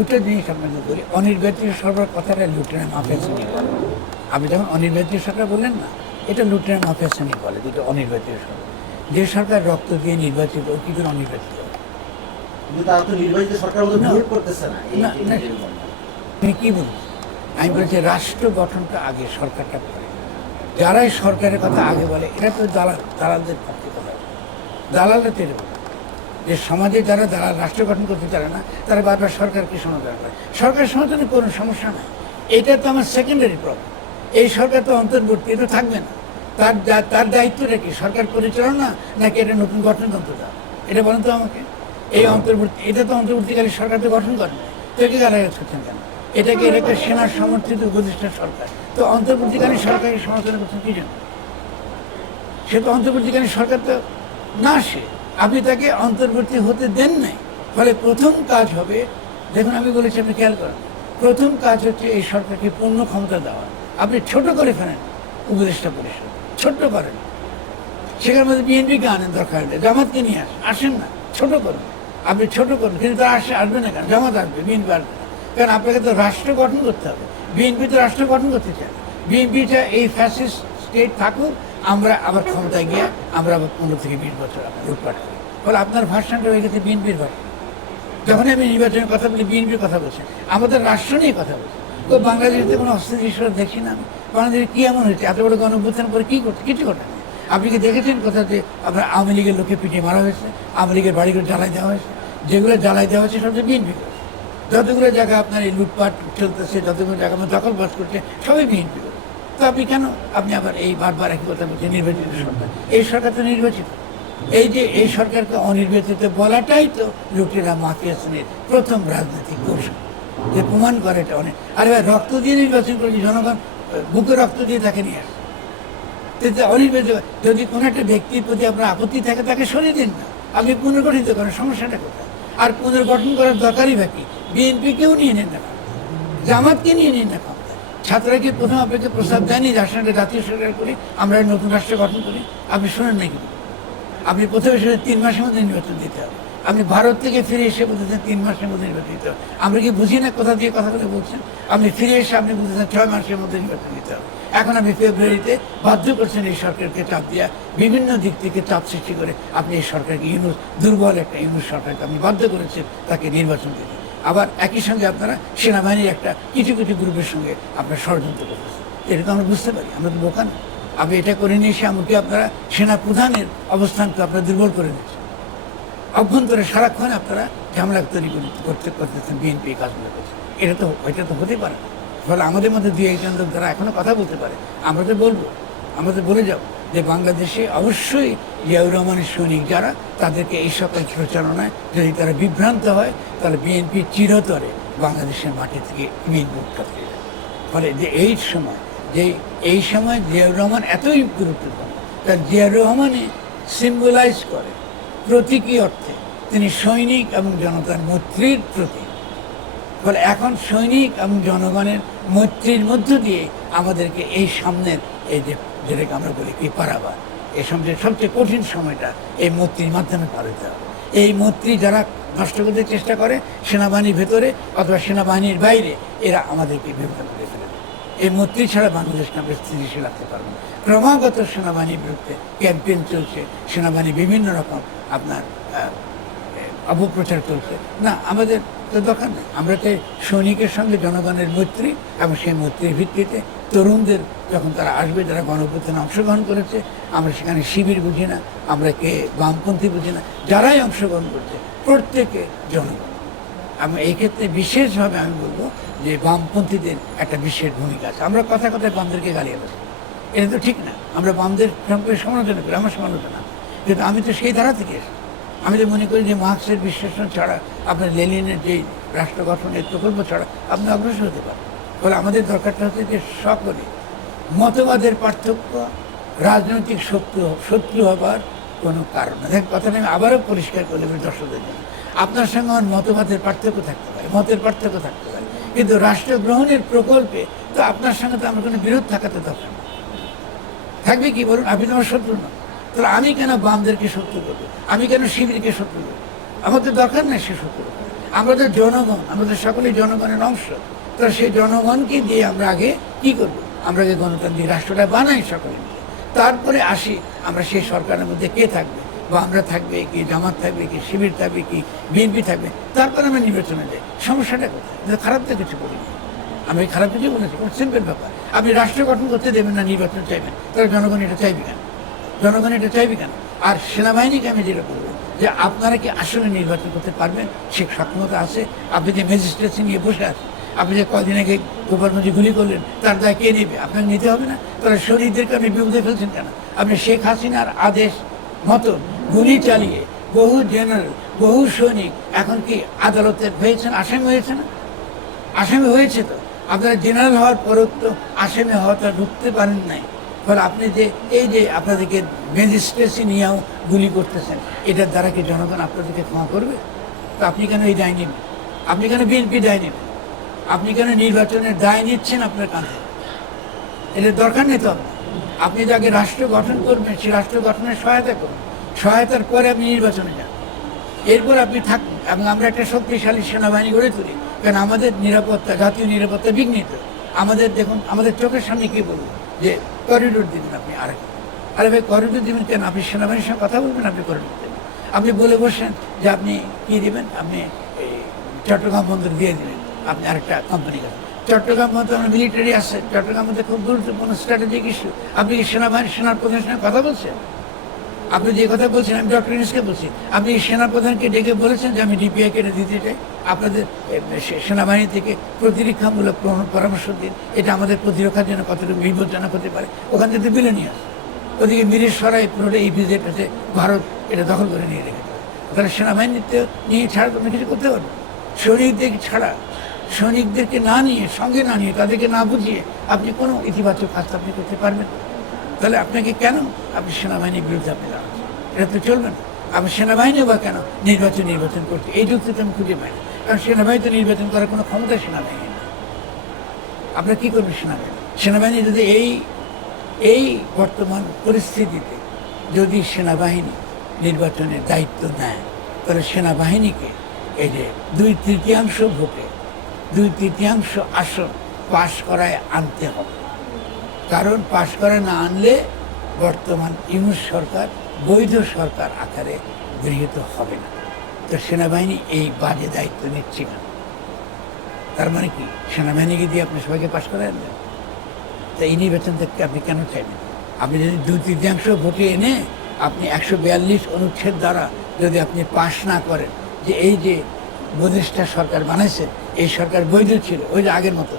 দুটো জিনিস আপনাকে বলি। অনির্বাচিত সরকার কথাটা লুটেরা মাফিয়া শ্রেণি বলে। আপনি যখন অনির্বাচিত সরকার বললেন না এটা লুটেরা মাফিয়া শ্রেণি বলে দুটো অনির্বাচিত সরকার। যে সরকার রক্ত দিয়ে নির্বাচিত ও কি করে অনির্বাচিত? আপনি কি বলছেন আমি বলছি রাষ্ট্র গঠনটা আগে সরকারটা করে যারাই সরকারের কথা আগে বলে এটা তো দালাল দালালদের পক্ষে কথা বলে। দালালরা তো এরকম। যে সমাজে যারা দালাল রাষ্ট্র গঠন করতে চায় না, তারা বারবার সরকারকে সমাধান করে সরকার সমাধানে কোনো সমস্যা নাই। এটা তো আমার সেকেন্ডারি প্রবলেম এই সরকার তো অন্তর্বর্তী, এটা থাকবে না। তার তার দায়িত্বটা কি? সরকার পরিচালনা নাকি এটা নতুন গঠনতন্ত্র দেওয়া? এটা বলেন তো আমাকে। এই অন্তর্বর্তী, এটা তো অন্তর্বর্তীকালী সরকার তো গঠন করে না। তো একে গালাগাল করছেন কেন এটাকে এটাকে সেনার সমর্থিত উপদেষ্টা সরকার? তো অন্তর্বর্তীকালীন সরকারের সমালোচনা করছেন কি জন্য সে তো অন্তর্বর্তীকালীন সরকার তো না সে। আপনি তাকে অন্তর্বর্তী হতে দেন নাই। ফলে প্রথম কাজ হবে, দেখুন আমি বলেছি, আপনি খেয়াল করেন, প্রথম কাজ হচ্ছে এই সরকারকে পূর্ণ ক্ষমতা দেওয়া। আপনি ছোট করে ফেলেন, উপদেষ্টা পরিষদ ছোট্ট করেন। সেখানের মধ্যে বিএনপিকে আনেন দরকার হলে জামাতকে নিয়ে আসেন আসেন না, ছোট করুন। আপনি ছোট করুন, কিন্তু তারা আসে, আসবে না কেন? জামাত আসবে বিএনপি আসবে। কারণ আপনাকে তো রাষ্ট্র গঠন করতে হবে। বিএনপি তো রাষ্ট্র গঠন করতে চায় বিএনপিটা এই ফ্যাসিস্ট স্টেট থাকুক আমরা আবার ক্ষমতায় গিয়ে আমরা আবার পনেরো থেকে বিশ বছর লুটপাট করি। ফলে আপনার ভাষণটা হয়ে গেছে বিএনপির ভাষণ যখন আমি নির্বাচনের কথা বলি, বিএনপির কথা বলছি। আমাদের রাষ্ট্র নিয়ে কথা বলছি। তো বাংলাদেশে কোনো অস্থিতিশীল দেখি না আমি। বাংলাদেশে কী এমন হয়েছে? এত বড় গণঅভ্যুত্থান করে কী করছে? কিছু ঘটে না। আপনি কি দেখেছেন কোথা যে আপনার আওয়ামী লীগের লোকে পিটিয়ে মারা হয়েছে? আওয়ামী লীগের বাড়িগুলো জ্বালাই দেওয়া হয়েছে? যেগুলো জ্বালাই দেওয়া হয়েছে সবচেয়ে বিএনপি যতগুলো জায়গা আপনার এই লুটপাট চলতেছে, যতগুলো জায়গা আমার দখল বাস করছে, সবই বিএনপি তো আপনি কেন? আপনি আবার এই বারবার একই কথা বলছেন, নির্বাচিত সরকার। এই সরকার তো নির্বাচিত। এই যে এই সরকারকে অনির্বাচিত বলাটাই তো লুটেরা, মাফিয়া প্রথম রাজনৈতিক কৌশল যে প্রমাণ করে এটা অনেক আরে ভাই রক্ত দিয়ে নির্বাচন করেছি জনগণ বুকে রক্ত দিয়ে তাকে নিয়ে আসে? অনির্বাচিত। যদি কোনো একটা ব্যক্তির প্রতি আপনার আপত্তি থাকে, তাকে সরিয়ে দিন না। আপনি পুনর্গঠিত করেন, সমস্যাটা কোথায়? আর পুনর্গঠন করার দরকারই বাকি বিএনপিকেও নিয়ে নেন না। জামাতকে নিয়ে নিন না ছাত্ররা কি প্রথম আপনাকে প্রস্তাব দেয়নি রাষ্ট্র জাতীয় সরকার করি, আমরা নতুন রাষ্ট্র গঠন করি। আপনি শোনেন নাকি? আপনি প্রথমে শুনে তিন মাসের মধ্যে নির্বাচন দিতে হবে। আপনি ভারত থেকে ফিরে এসে বলতেছেন তিন মাসের মধ্যে নির্বাচন দিতে হবে। আমরা কি বুঝি না কোথা দিয়ে কথা বলে বলছেন? আপনি ফিরে এসে আপনি বলতেছেন ছয় মাসের মধ্যে নির্বাচন দিতে হবে। এখন আপনি ফেব্রুয়ারিতে বাধ্য করছেন এই সরকারকে চাপ দিয়া। বিভিন্ন দিক থেকে চাপ সৃষ্টি করে আপনি এই সরকারকে ইউনুস, দুর্বল একটা ইউনুস সরকারকে আপনি বাধ্য করেছেন তাকে নির্বাচন দিতে। আবার একই সঙ্গে আপনারা সেনাবাহিনীর একটা কিছু কিছু গ্রুপের সঙ্গে আপনারা ষড়যন্ত্র করতেছেন। এটা তো আমরা বুঝতে পারি, আমরা তো বোকা না। আপনি এটা করে নিয়ে এসে এমনকি আপনারা সেনা প্রধানের অবস্থানকে আপনারা দুর্বল করে দিচ্ছেন অভ্যন্তরে সারাক্ষণ আপনারা ঝামেলা তৈরি করে- করতে করতেছেন, বিএনপি কাজগুলো করছে। এটা তো এটা তো হতে পারে ফলে আমাদের মধ্যে দুই একজন যারা এখনও কথা বলতে পারে, আমরা তো বলব, আমরা তো বলে যাব। যে বাংলাদেশে অবশ্যই জিয়াউর রহমানের সৈনিক যারা, তাদেরকে এই সকল প্রচারণায় যদি তারা বিভ্রান্ত হয়, তাহলে বিএনপি চিরতরে বাংলাদেশের মাটি থেকে উৎখাত হয়ে যাবে ফলে যে এই সময়, যে এই সময় জিয়াউর রহমান এতই গুরুত্বপূর্ণ কারণ জিয়াউর রহমানে সিম্বলাইজ করে প্রতীকী অর্থে তিনি সৈনিক এবং জনতার মৈত্রীর প্রতীক। ফলে এখন সৈনিক এবং জনগণের মৈত্রীর মধ্য দিয়ে আমাদেরকে এই সামনের এই যে যেটাকে আমরা বলি কি পারাবার এই সবচেয়ে সবচেয়ে কঠিন সময়টা এই মৈত্রীর মাধ্যমে পার হতে হবে। এই মৈত্রী যারা নষ্ট করতে চেষ্টা করে সেনাবাহিনীর ভেতরে অথবা সেনাবাহিনীর বাইরে, এরা আমাদেরকে বিভ্রান্ত করে ফেলে। এই মৈত্রী ছাড়া বাংলাদেশকে আমরা স্থিতিশীল রাখতে পারব ক্রমাগত সেনাবাহিনীর বিরুদ্ধে ক্যাম্পেইন চলছে, সেনাবাহিনী বিভিন্ন রকম আপনার অপপ্রচার চলছে। না, আমাদের তো দরকার নেই আমরা তো সৈনিকের সঙ্গে জনগণের মৈত্রী এবং সেই মৈত্রীর ভিত্তিতে তরুণদের যখন তারা আসবে, যারা গণপ্রথানে অংশগ্রহণ করেছে, আমরা সেখানে শিবির বুঝি না, আমরা কে বামপন্থী বুঝি না, যারাই অংশগ্রহণ করছে, প্রত্যেকে জনগণ। আমি এই ক্ষেত্রে বিশেষভাবে আমি বলব যে বামপন্থীদের একটা বিশেষ ভূমিকা আছে। আমরা কথা কথায় বামদেরকে গালিয়ে দেবো। এটা তো ঠিক না। আমরা বামদের সম্পর্কে সমালোচনা করি, আমার সমালোচনা কিন্তু আমি তো সেই ধারা থেকে এসেছি। আমি তো মনে করি যে মার্ক্সের বিশ্লেষণ ছাড়া, আপনার লেনিনের যে রাষ্ট্র গঠনের প্রকল্প ছাড়া আপনি অগ্রসর হতে পারেন। ফলে আমাদের দরকারটা হচ্ছে যে সকলে মতবাদের পার্থক্য, রাজনৈতিক শত্রু শত্রু হবার কোনো কারণ না। দেখেন, কথাটা আমি আবারও পরিষ্কার করে দেবো দর্শকদের জন্য। আপনার সঙ্গে আমার মতবাদের পার্থক্য থাকতে পারে, মতের পার্থক্য থাকতে পারে। কিন্তু রাষ্ট্র গ্রহণের প্রকল্পে তো আপনার সঙ্গে তো আমার কোনো বিরোধ থাকাতে দরকার। থাকবে কি? বলুন, আপনি তো আমার শত্রু না তাহলে আমি কেন বামদেরকে শত্রু করব? আমি কেন শিবিরকে শত্রু করব? আমাদের দরকার নেই সে শত্রু তো জনগণ আমাদের সকলেই জনগণের অংশ। তো সেই জনগণকে দিয়ে আমরা আগে কি করব? আমরা আগে গণতান্ত্রিক রাষ্ট্রটা বানাই সকলে তারপরে আসি, আমরা সেই সরকারের মধ্যে কে থাকবে? বা আমরা থাকবে কি জামাত থাকবে কি শিবির থাকবে কি বিএনপি থাকবে? তারপরে আমরা নির্বাচনে যাই। সমস্যাটা কোথায়? খারাপ তো কিছু করিনি। আমি খারাপ কিছু বলেছি সিম্পল ব্যাপার। আপনি রাষ্ট্র গঠন করতে দেবেন না, নির্বাচন চাইবেন। তাহলে জনগণ এটা চাইবে কেন? জনগণ এটা চাইবে কেন? আর সেনাবাহিনীকে আমি যেটা বলব, যে আপনারা কি আসলে নির্বাচন করতে পারবেন? সে সক্ষমতা আছে। আপনি যে ম্যাজিস্ট্রেসি নিয়ে বসে আছেন, আপনি যে কদিন আগে গোপালগঞ্জে গুলি করলেন, তার দায় কে নেবে? আপনাকে নিতে হবে না? তারা শহীদদেরকে আপনি বিপদে ফেলছেন কেন? আপনি শেখ হাসিনার আদেশ মতো গুলি চালিয়ে বহু জেনারেল বহু সৈনিক এখন কি আদালতে হয়েছেন আসামি হয়েছে না? আসামি হয়েছে তো। আপনারা জেনারেল হওয়ার পরেও তো আসামি হওয়াটা ঢুকতে পারেন নাই। ফলে আপনি যে, এই যে আপনাদেরকে ম্যাজিস্ট্রেসি নিয়েও গুলি করতেছেন, এটার দ্বারা কি জনগণ আপনাদেরকে ক্ষমা করবে? তো আপনি কেন এই দায় নেবেন? আপনি কেন বিএনপি দায় নেবেন? আপনি কেন নির্বাচনের দায় নিচ্ছেন আপনার কাঁধে? এটার দরকার নেই তো। আপনি যাকে রাষ্ট্র গঠন করবেন সেই রাষ্ট্র গঠনের সহায়তা করুন। সহায়তার পরে আপনি নির্বাচনে যান। এরপর আপনি থাকুন এবং আমরা একটা শক্তিশালী সেনাবাহিনী গড়ে তুলি। কারণ আমাদের নিরাপত্তা, জাতীয় নিরাপত্তা বিঘ্নিত। আমাদের দেখুন, আমাদের চোখের সামনে কী বলব? যে করিডোর দিবেন আপনি আরে আরে ভাই করিডোর দিবেন কেন? আপনি সেনাবাহিনীর সঙ্গে কথা বলবেন, আপনি করিডোর দেবেন। আপনি বলে বসেন যে আপনি কি দিবেন? আপনি চট্টগ্রাম বন্দর দিয়ে দেবেন। আপনি আরেকটা কোম্পানি চট্টগ্রাম বন্দর আমার মিলিটারি আছে। চট্টগ্রাম মধ্যে খুব গুরুত্বপূর্ণ স্ট্র্যাটেজিক ইস্যু আপনি কি সেনাবাহিনী সেনার প্রধানের সঙ্গে কথা বলছেন? আপনি যে কথা বলছেন, আমি ডক্টর ইউনুসকে বলছি, আপনি সেনাপ্রধানকে ডেকে বলেছেন যে আমি ডিপিআই কেটে দিতে চাই। আপনাদের সেনাবাহিনী থেকে প্রতিরক্ষামূলক পরামর্শ দিন। এটা আমাদের প্রতিরক্ষার জন্য কতটুকু বিপজ্জনক হতে পারে। ওখান থেকে বিলে নিয়ে আসে ওদিকে মিরের সরাই পুরোটা এই ভিজেট আছে, ভারত এটা দখল করে নিয়ে রেখেছে তাহলে সেনাবাহিনীতে নিয়ে ছাড়া তুমি কিছু করতে পারবে সৈনিকদের ছাড়া, সৈনিকদেরকে না নিয়ে, সঙ্গে না নিয়ে, তাদেরকে না বুঝিয়ে আপনি কোনো ইতিবাচক কাজ আপনি করতে পারবেন না। তাহলে আপনাকে কেন আপনি সেনাবাহিনীর বিরুদ্ধে আপনি দাঁড়াচ্ছেন? এটা তো চলবে না। আপনি সেনাবাহিনী বা কেন নির্বাচন নির্বাচন করছে? এই যুক্তি তো আমি খুঁজে পাই কারণ সেনাবাহিনী তো নির্বাচন করার কোনো ক্ষমতা সেনাবাহিনী আপনারা কী করবেন সেনাবাহিনী? সেনাবাহিনী যদি এই এই বর্তমান পরিস্থিতিতে যদি সেনাবাহিনী নির্বাচনের দায়িত্ব নেয়, তাহলে সেনাবাহিনীকে এই যে দুই তৃতীয়াংশ ভোটে দুই তৃতীয়াংশ আসন পাশ করায় আনতে হবে। কারণ পাশ করে না আনলে বর্তমান ইউনুস সরকার, বৈধ সরকার আকারে গৃহীত হবে না। তো সেনাবাহিনী এই বাজে দায়িত্ব নিচ্ছে না তার মানে কি? সেনাবাহিনীকে দিয়ে আপনি সবাইকে পাশ করে আনবেন তা এই নির্বাচন থেকে আপনি কেন চাইবেন আপনি যদি দুই তৃতীয়াংশ ভোটে এনে আপনি একশো বিয়াল্লিশ অনুচ্ছেদ দ্বারা যদি আপনি পাশ না করেন, যে এই যে উপদেষ্টা সরকার বানাইছে, এই সরকার বৈধ ছিল, ওই যে আগের মতো